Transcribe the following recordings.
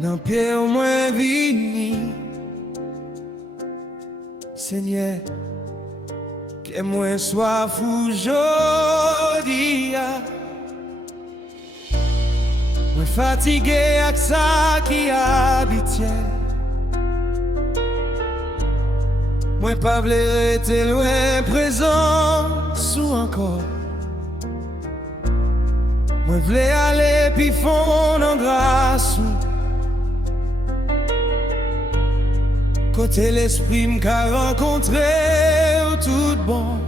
Nan pied au moins vini, Seigneur, que moins soif ou jodi, moins fatigué avec ça qui habituel, moins pas vle rester loin présent sous encore, moins vle aller puis fond en grâce. Côté l'esprit m'ka rencontré ou tout bon.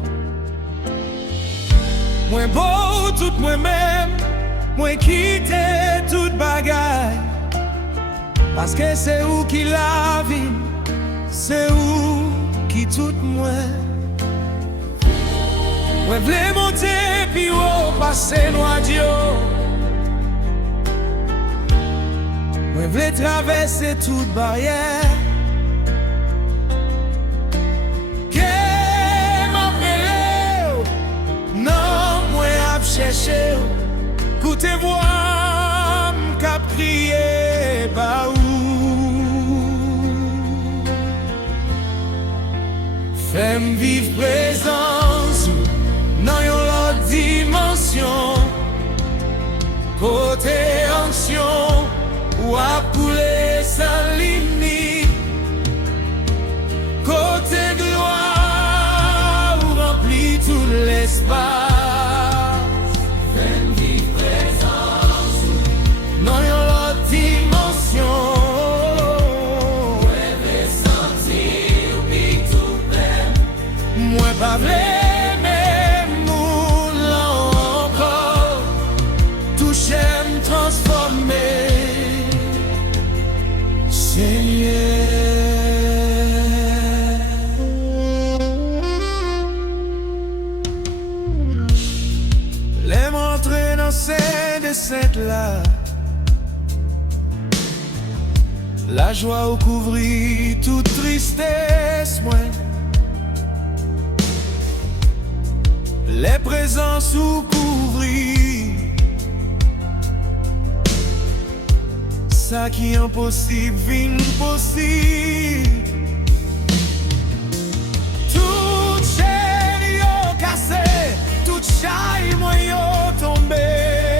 Moins beau tout moi-même, moins quitter toute bagaille. Parce que c'est où qui la vie, c'est où qui tout moi. Moi v'lais monter puis haut, passer noir Dieu. Moi v'lais traverser toute barrière. Écoutez voix m'kap crier ba ou fais-moi vivre présence dans une autre dimension. Côté ancien ou à couler sans limite. Côté gloire ou remplit tout l'espace. Pas même moule encore, toucher, me transformer, Seigneur. Les montrer dans ces de cette là, la joie au couvrit toute tristesse, moi. Les présences sous couvrir, ça qui est impossible, vient possible. Toute chaîne yo cassée, toute chaîne moi yo tombée.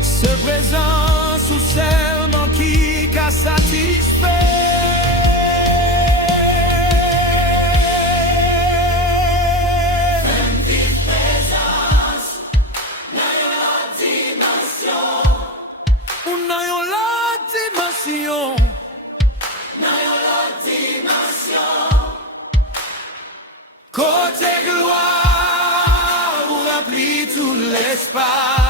Ce présent sous serment qui qu'a satisfait. Même vive présence, dans une autre dimension. Ou dans une autre dimension. Dans une autre dimension. Côté gloire, vous remplit tout l'espace.